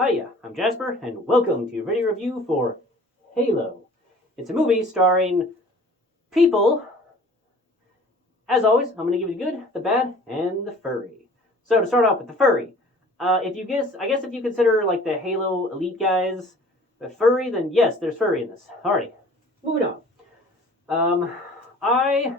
Hiya, I'm Jasper, and welcome to your video review for Halo. It's a movie starring people. As always, I'm going to give you the good, the bad, and the furry. So to start off with the furry, I guess if you consider like the Halo Elite guys, the furry, then yes, there's furry in this. Alrighty, moving on. I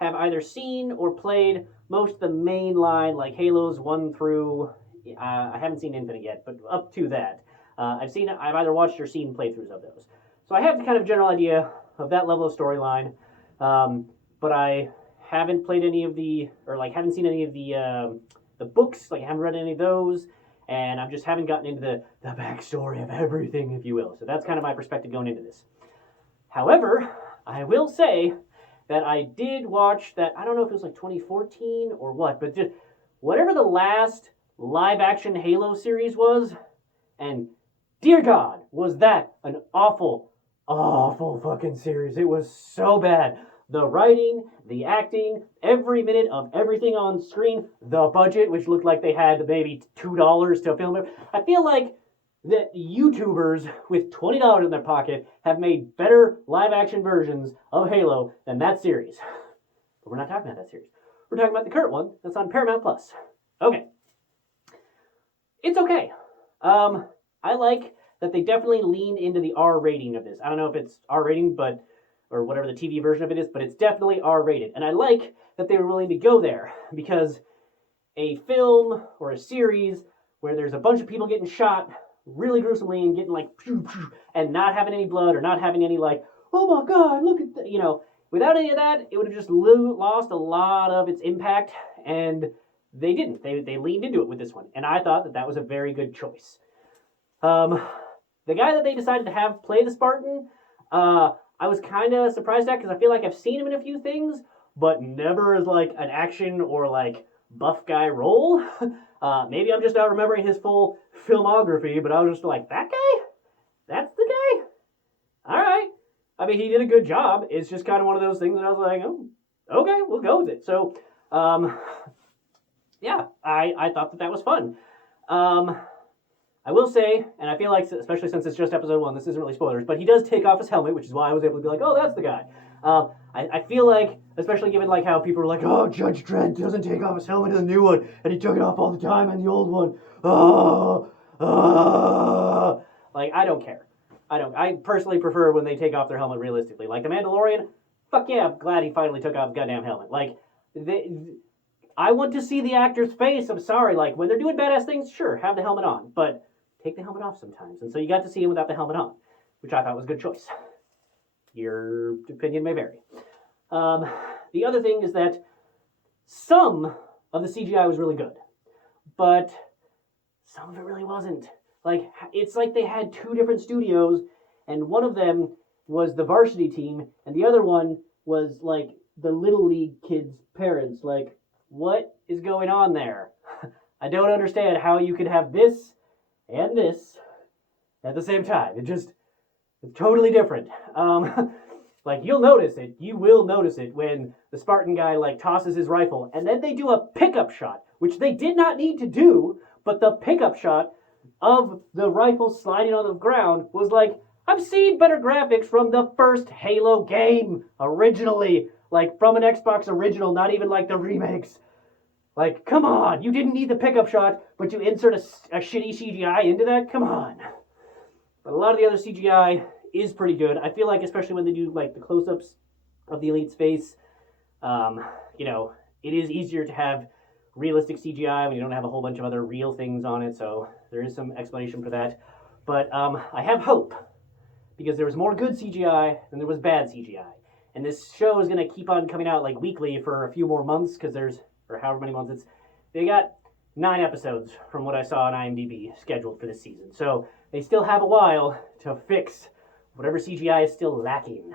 have either seen or played most of the main line, like Halos 1 through, I haven't seen Infinite yet, but up to that. I've either watched or seen playthroughs of those. So I have the kind of general idea of that level of storyline, but I haven't played any of haven't seen any of the books, like I haven't read any of those, and I just haven't gotten into the backstory of everything, if you will. So that's kind of my perspective going into this. However, I will say that I did watch that, I don't know if it was like 2014 or what, but just whatever the last live action Halo series was, and dear God, was that an awful, awful fucking series. It was so bad. The writing, the acting, every minute of everything on screen, the budget, which looked like they had maybe $2 to film it. I feel like that YouTubers with $20 in their pocket have made better live-action versions of Halo than that series. But we're not talking about that series. We're talking about the current one that's on Paramount Plus. Okay. It's okay. I like that they definitely leaned into the R rating of this. I don't know if it's R rating, or whatever the TV version of it is, but it's definitely R rated. And I like that they were willing to go there, because a film or a series where there's a bunch of people getting shot really gruesomely and getting like pew, pew, and not having any blood or not having any like, oh my God, look at that, without any of that, it would have just lost a lot of its impact, and they didn't. They leaned into it with this one, and I thought that was a very good choice. The guy that they decided to have play the Spartan, I was kind of surprised at, because I feel like I've seen him in a few things, but never as like an action or like buff guy role. Maybe I'm just not remembering his full filmography, but I was just like, that guy? That's the guy? All right. I mean, he did a good job. It's just kind of one of those things that I was like, oh, okay, we'll go with it. So, yeah, I thought that was fun. I will say, and I feel like, especially since it's just episode 1, this isn't really spoilers, but he does take off his helmet, which is why I was able to be like, oh, that's the guy. I feel like, especially given like how people were like, oh, Judge Dredd doesn't take off his helmet in the new one, and he took it off all the time in the old one. Like, I don't care. I personally prefer when they take off their helmet realistically. Like The Mandalorian, fuck yeah, I'm glad he finally took off his goddamn helmet. Like, I want to see the actor's face. I'm sorry. Like, when they're doing badass things, sure, have the helmet on, but take the helmet off sometimes. And so you got to see him without the helmet on, which I thought was a good choice. Your opinion may vary. The other thing is that some of the CGI was really good, but some of it really wasn't. Like, it's like they had 2 different studios, and one of them was the varsity team, and the other one was like the Little League kids' parents. Like, what is going on there? I don't understand how you could have this and this at the same time. It's totally different. Like, you will notice it when the Spartan guy like tosses his rifle, and then they do a pickup shot, which they did not need to do, but the pickup shot of the rifle sliding on the ground was like, I've seen better graphics from the first Halo game originally, like from an Xbox original, not even like the remakes. Like, come on, you didn't need the pickup shot, but you insert a shitty CGI into that? Come on. But a lot of the other CGI is pretty good. I feel like, especially when they do like the close-ups of the Elite's face, it is easier to have realistic CGI when you don't have a whole bunch of other real things on it, so there is some explanation for that. But I have hope, because there was more good CGI than there was bad CGI. And this show is going to keep on coming out like weekly for a few more months, because or however many months they got 9 episodes from what I saw on IMDb scheduled for this season. So they still have a while to fix whatever CGI is still lacking.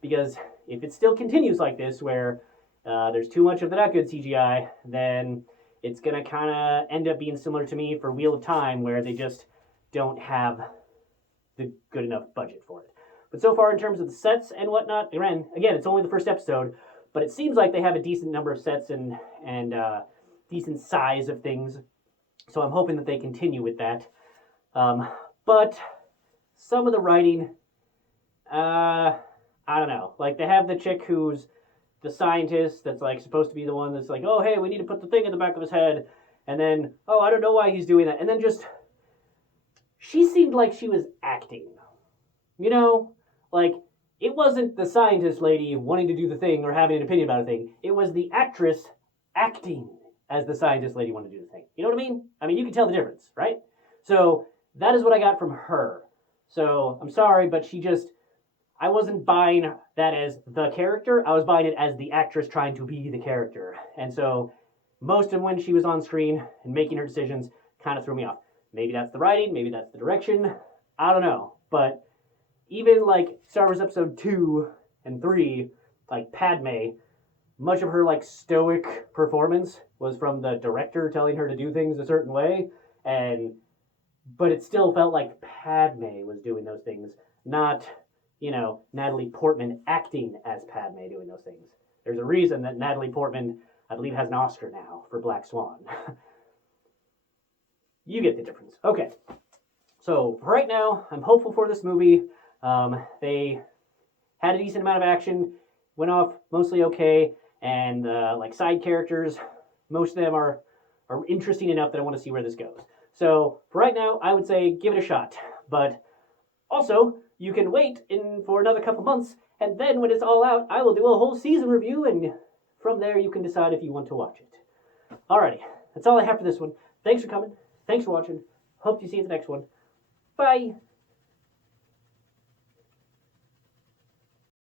Because if it still continues like this, where there's too much of the not good CGI, then it's going to kind of end up being similar to me for Wheel of Time, where they just don't have the good enough budget for it. But so far, in terms of the sets and whatnot, again, it's only the first episode, but it seems like they have a decent number of sets and decent size of things. So I'm hoping that they continue with that. But some of the writing, I don't know. Like, they have the chick who's the scientist that's like supposed to be the one that's like, oh, hey, we need to put the thing in the back of his head. And then, oh, I don't know why he's doing that. And then just, she seemed like she was acting. You know? Like, it wasn't the scientist lady wanting to do the thing or having an opinion about a thing. It was the actress acting as the scientist lady wanted to do the thing. You know what I mean? I mean, you can tell the difference, right? So that is what I got from her. So I'm sorry, but I wasn't buying that as the character. I was buying it as the actress trying to be the character. And so most of when she was on screen and making her decisions kind of threw me off. Maybe that's the writing, maybe that's the direction. I don't know. But even like Star Wars Episode 2 and 3, like Padme, much of her like stoic performance was from the director telling her to do things a certain way, but it still felt like Padme was doing those things, not, Natalie Portman acting as Padme doing those things. There's a reason that Natalie Portman, I believe, has an Oscar now for Black Swan. You get the difference. Okay. So right now, I'm hopeful for this movie. They had a decent amount of action, went off mostly okay, and like side characters, most of them are interesting enough that I want to see where this goes. So for right now, I would say give it a shot. But also, you can wait for another couple months, and then when it's all out, I will do a whole season review, and from there you can decide if you want to watch it. Alrighty, that's all I have for this one. Thanks for coming. Thanks for watching. Hope to see you in the next one. Bye.